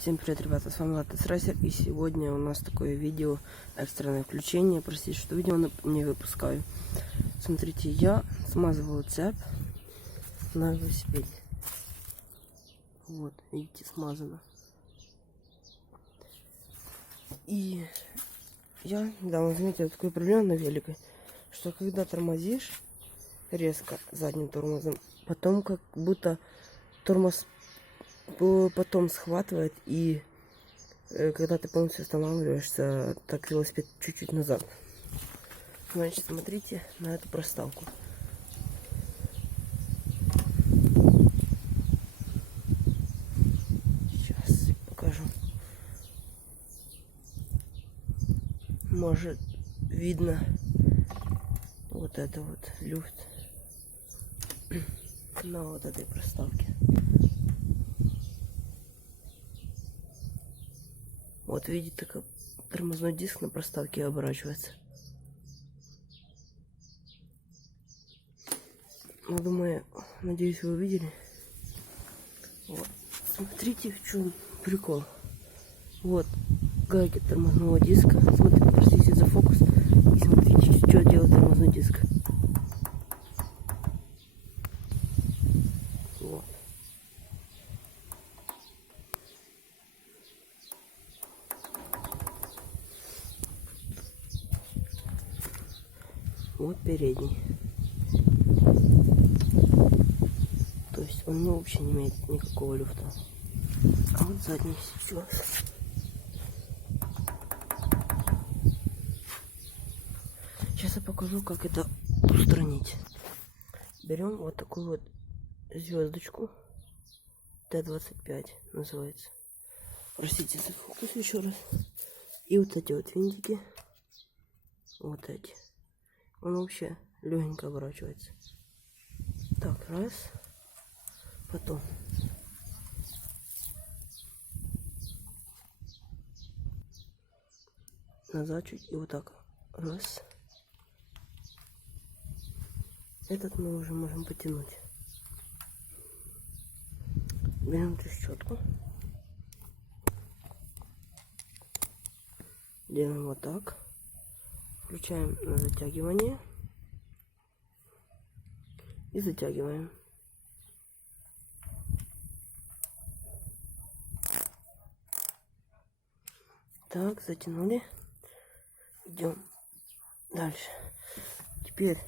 Всем привет, ребята, с вами Латес Рейсер, и сегодня у нас такое видео, экстренное включение. Простите, что видео не выпускаю. Смотрите, я смазываю цепь на велосипеде. Вот, видите, смазано. И я недавно заметил такую проблему на велике, что когда тормозишь резко задним тормозом, потом как будто тормоз потом схватывает, и когда ты полностью останавливаешься, так велосипед чуть-чуть назад. Значит, смотрите на эту проставку. Сейчас покажу. Может, видно вот это вот люфт на вот этой проставке. Вот видите, как тормозной диск на проставке оборачивается. Ну, думаю, надеюсь, вы увидели. Вот. Смотрите, в чем прикол. Вот гайки тормозного диска. Смотрите, простите за фокус. И смотрите, что делает тормозной диск. Вот. Вот передний. То есть он вообще не имеет никакого люфта. А вот задний сейчас. Сейчас я покажу, как это устранить. Берем вот такую вот звездочку. Т-25 называется. Простите за фокус еще раз. И вот эти вот винтики. Вот эти. Он вообще легенько оборачивается. Так, раз. Потом. Назад чуть. И вот так. Раз. Этот мы уже можем потянуть. Берем трещотку. Делаем вот так. Включаем на затягивание. И затягиваем. Так, затянули. Идем дальше. Теперь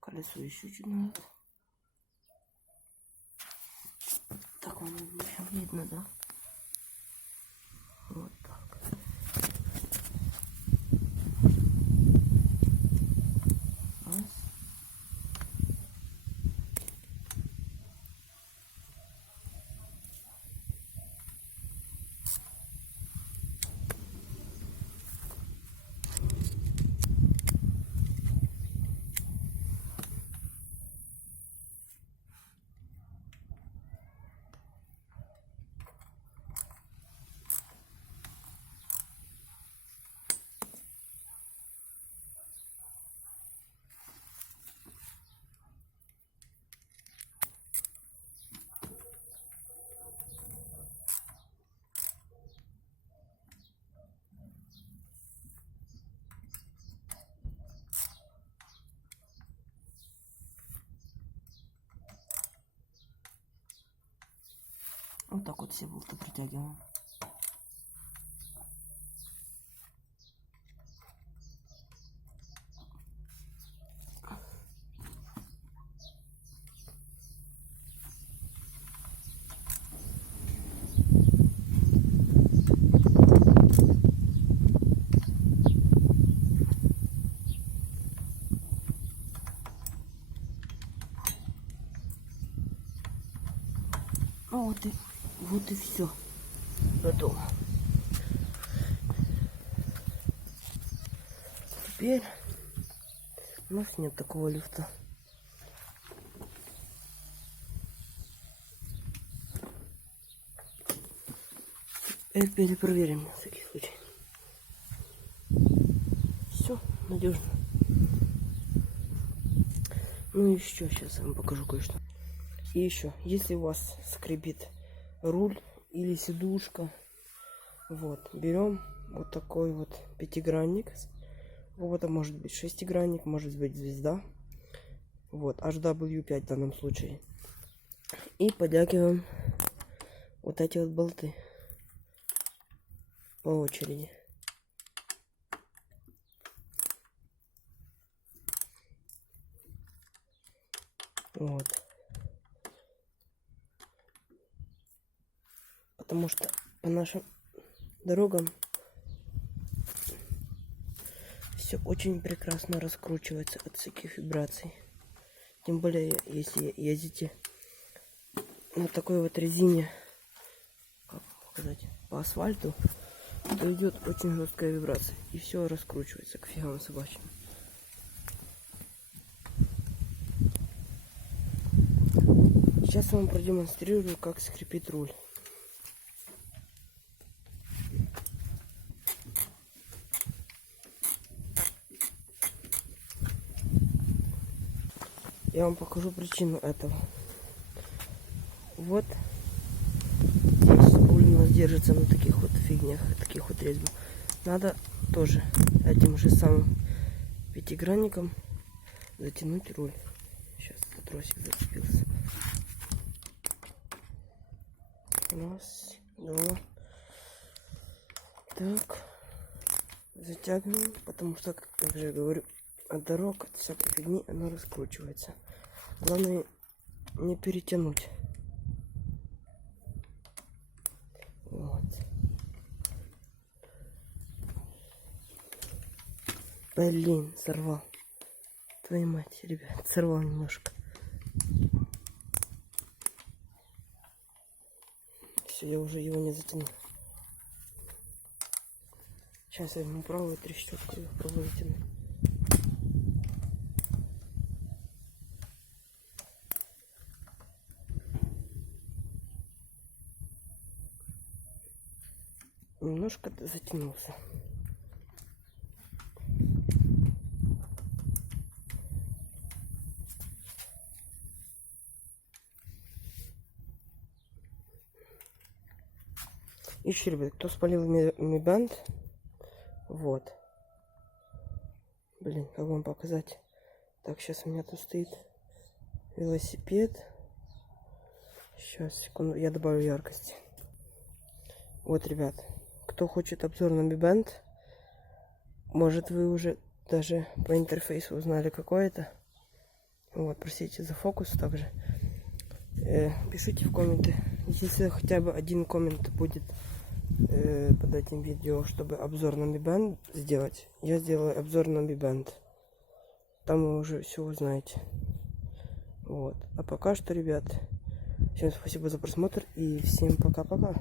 колесо еще чуть назад. Так, вам еще видно, да? Вот так. Раз. Вот так вот все болты притягиваем. Вот и все. Готово. Теперь у нас нет такого люфта. Перепроверим на всякий случай. Все, надежно. Ну и еще сейчас я вам покажу кое-что. И еще, если у вас скрипит руль или сидушка, вот, берем вот такой вот пятигранник. Вот, это может быть шестигранник, может быть звезда. Вот, HW5 в данном случае. И подтягиваем вот эти вот болты по очереди. Вот. Потому что по нашим дорогам все очень прекрасно раскручивается от всяких вибраций. Тем более, если ездите на такой вот резине, как сказать, по асфальту, то идет очень жесткая вибрация. И все раскручивается к фигам собачьим. Сейчас я вам продемонстрирую, как скрипит руль. Я вам покажу причину этого. Вот здесь руль у нас держится на таких вот фигнях, таких вот резьбах. Надо тоже этим же самым пятигранником затянуть руль. Сейчас тросик зацепился. Раз, два. Так. Затягиваем, потому что, как же я говорю, от дорог, от всякой фигни оно раскручивается. Главное не перетянуть. Вот. Блин, сорвал. Твою мать, ребят, сорвал немножко. Все, я уже его не затянул. Сейчас я возьму правую трещотку и попробую затянуть. Немножко затянулся. Еще, ребят, кто спалил Mi Band, вот. Блин, как вам показать? Так, сейчас у меня тут стоит велосипед. Сейчас, секунду, я добавлю яркости. Вот, ребят, кто хочет обзор на Mi Band, может, вы уже даже по интерфейсу узнали, какой это. Вот, простите за фокус также. Пишите в комменты. Если хотя бы один коммент будет под этим видео, чтобы обзор на Mi Band сделать, я сделаю обзор на Mi Band. Там вы уже все узнаете. Вот. А пока что, ребят, всем спасибо за просмотр и всем пока-пока.